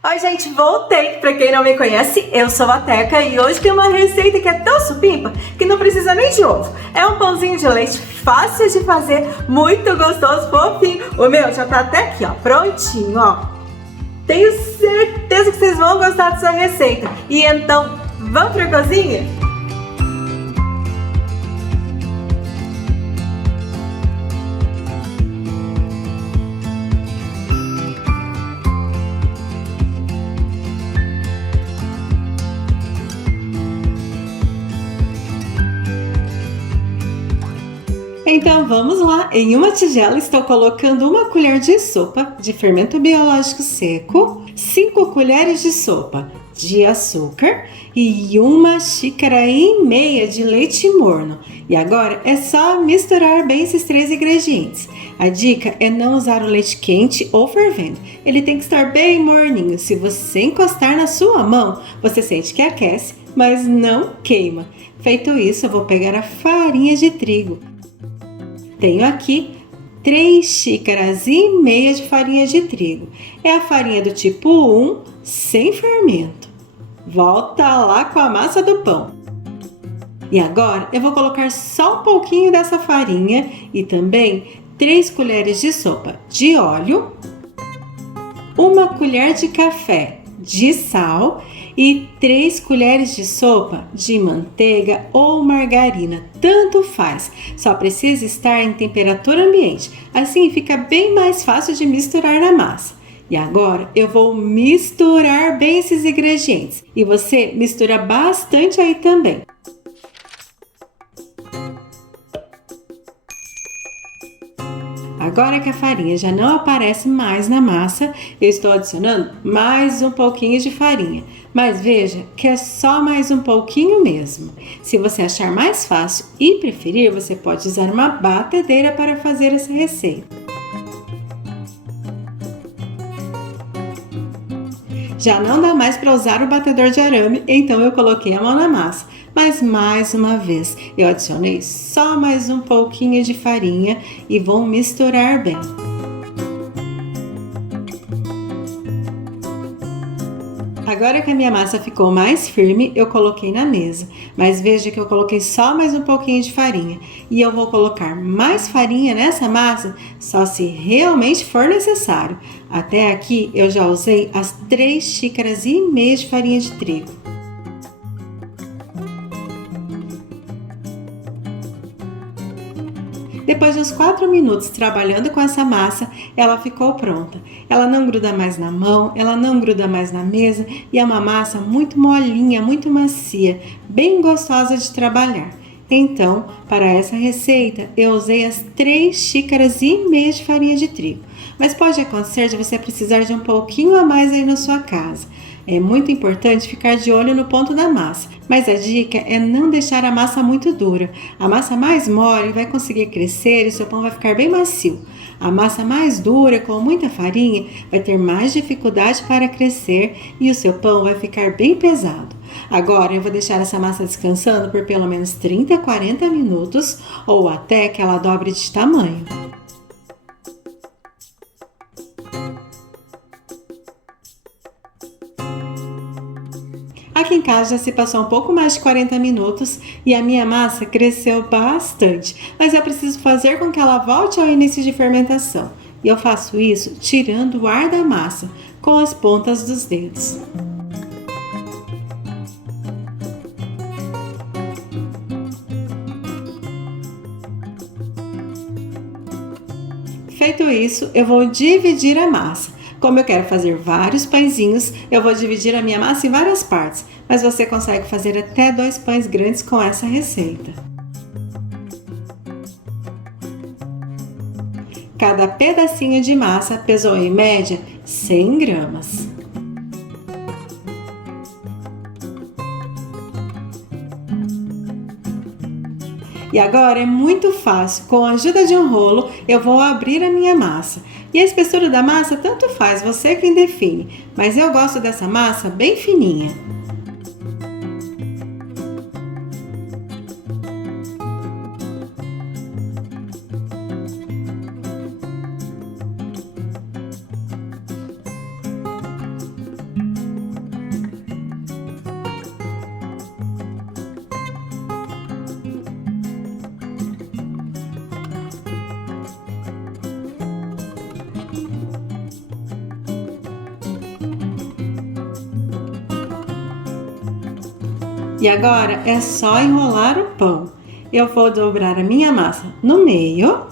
Oi, gente, voltei! Pra quem não me conhece, eu sou a Teca e hoje tem uma receita que é tão supimpa que não precisa nem de ovo. É um pãozinho de leite fácil de fazer, muito gostoso, fofinho. O meu já tá até aqui, ó, prontinho, ó. Tenho certeza que vocês vão gostar dessa receita. E então, vamos pra cozinha? Então vamos lá, em uma tigela estou colocando uma colher de sopa de fermento biológico seco, 5 colheres de sopa de açúcar e 1,5 xícaras de leite morno. E agora é só misturar bem esses 3 ingredientes. A dica é não usar o leite quente ou fervendo, ele tem que estar bem morninho. Se você encostar na sua mão, você sente que aquece, mas não queima. Feito isso, eu vou pegar a farinha de trigo. Tenho aqui 3,5 xícaras de farinha de trigo. É a farinha do tipo 1, sem fermento. Volta lá com a massa do pão. E agora eu vou colocar só um pouquinho dessa farinha e também 3 colheres de sopa de óleo, 1 colher de café de sal e 3 colheres de sopa de manteiga ou margarina, tanto faz, só precisa estar em temperatura ambiente, assim fica bem mais fácil de misturar na massa. E agora eu vou misturar bem esses ingredientes e você mistura bastante aí também. Agora que a farinha já não aparece mais na massa, eu estou adicionando mais um pouquinho de farinha. Mas veja que é só mais um pouquinho mesmo. Se você achar mais fácil e preferir, você pode usar uma batedeira para fazer essa receita. Já não dá mais para usar o batedor de arame, então eu coloquei a mão na massa. Mas mais uma vez, eu adicionei só mais um pouquinho de farinha e vou misturar bem. Agora que a minha massa ficou mais firme, eu coloquei na mesa. Mas veja que eu coloquei só mais um pouquinho de farinha. E eu vou colocar mais farinha nessa massa só se realmente for necessário. Até aqui eu já usei as 3,5 xícaras de farinha de trigo. Depois de uns 4 minutos trabalhando com essa massa, ela ficou pronta. Ela não gruda mais na mão, ela não gruda mais na mesa e é uma massa muito molinha, muito macia, bem gostosa de trabalhar. Então, para essa receita, eu usei as 3,5 xícaras de farinha de trigo. Mas pode acontecer de você precisar de um pouquinho a mais aí na sua casa. É muito importante ficar de olho no ponto da massa, mas a dica é não deixar a massa muito dura. A massa mais mole vai conseguir crescer e o seu pão vai ficar bem macio. A massa mais dura, com muita farinha, vai ter mais dificuldade para crescer e o seu pão vai ficar bem pesado. Agora eu vou deixar essa massa descansando por pelo menos 30 a 40 minutos ou até que ela dobre de tamanho. Aqui em casa já se passou um pouco mais de 40 minutos e a minha massa cresceu bastante, mas eu preciso fazer com que ela volte ao início de fermentação. E eu faço isso tirando o ar da massa com as pontas dos dedos. Feito isso, eu vou dividir a massa. Como eu quero fazer vários pãezinhos, eu vou dividir a minha massa em várias partes, mas você consegue fazer até 2 pães grandes com essa receita. Cada pedacinho de massa pesou em média 100 gramas. E agora é muito fácil, com a ajuda de um rolo, eu vou abrir a minha massa. E a espessura da massa tanto faz, você quem define, mas eu gosto dessa massa bem fininha. E agora é só enrolar o pão. Eu vou dobrar a minha massa no meio,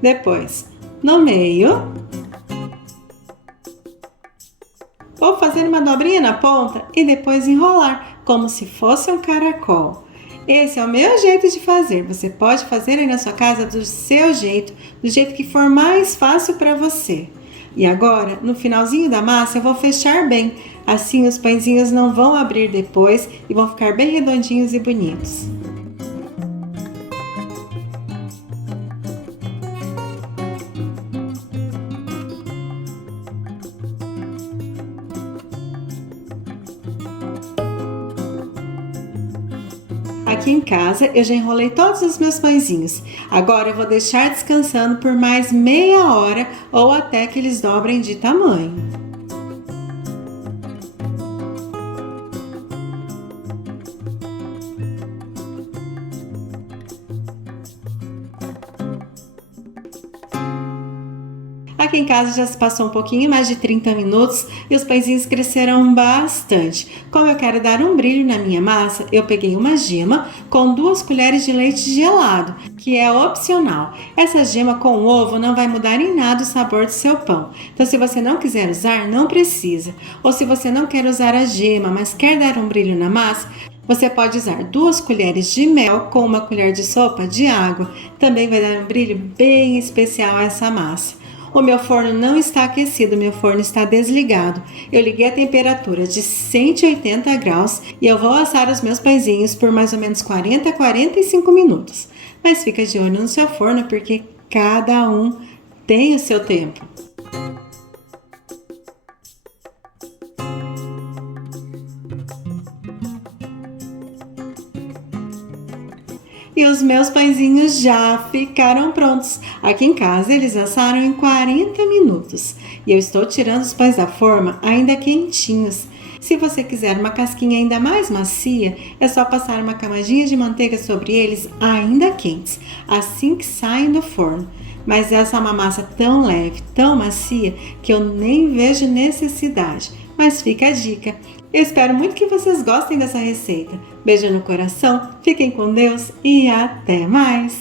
depois no meio. Vou fazer uma dobrinha na ponta e depois enrolar, como se fosse um caracol. Esse é o meu jeito de fazer. Você pode fazer aí na sua casa do seu jeito, do jeito que for mais fácil para você. E agora, no finalzinho da massa, eu vou fechar bem. Assim os pãezinhos não vão abrir depois e vão ficar bem redondinhos e bonitos. Aqui em casa eu já enrolei todos os meus pãezinhos. Agora eu vou deixar descansando por mais meia hora ou até que eles dobrem de tamanho. Aqui em casa já se passou um pouquinho mais de 30 minutos e os pãezinhos cresceram bastante. Como eu quero dar um brilho na minha massa, eu peguei uma gema com 2 colheres de leite gelado, que é opcional. Essa gema com ovo não vai mudar em nada o sabor do seu pão. Então, se você não quiser usar, não precisa. Ou se você não quer usar a gema, mas quer dar um brilho na massa, você pode usar 2 colheres de mel com 1 colher de sopa de água. Também vai dar um brilho bem especial a essa massa. O meu forno não está aquecido, meu forno está desligado. Eu liguei a temperatura de 180 graus e eu vou assar os meus pãezinhos por mais ou menos 40 a 45 minutos. Mas fica de olho no seu forno porque cada um tem o seu tempo. E os meus pãezinhos já ficaram prontos. Aqui em casa eles assaram em 40 minutos. E eu estou tirando os pães da forma ainda quentinhos. Se você quiser uma casquinha ainda mais macia, é só passar uma camadinha de manteiga sobre eles ainda quentes, assim que saem do forno. Mas essa é uma massa tão leve, tão macia, que eu nem vejo necessidade. Mas fica a dica. Eu espero muito que vocês gostem dessa receita. Beijo no coração, fiquem com Deus e até mais!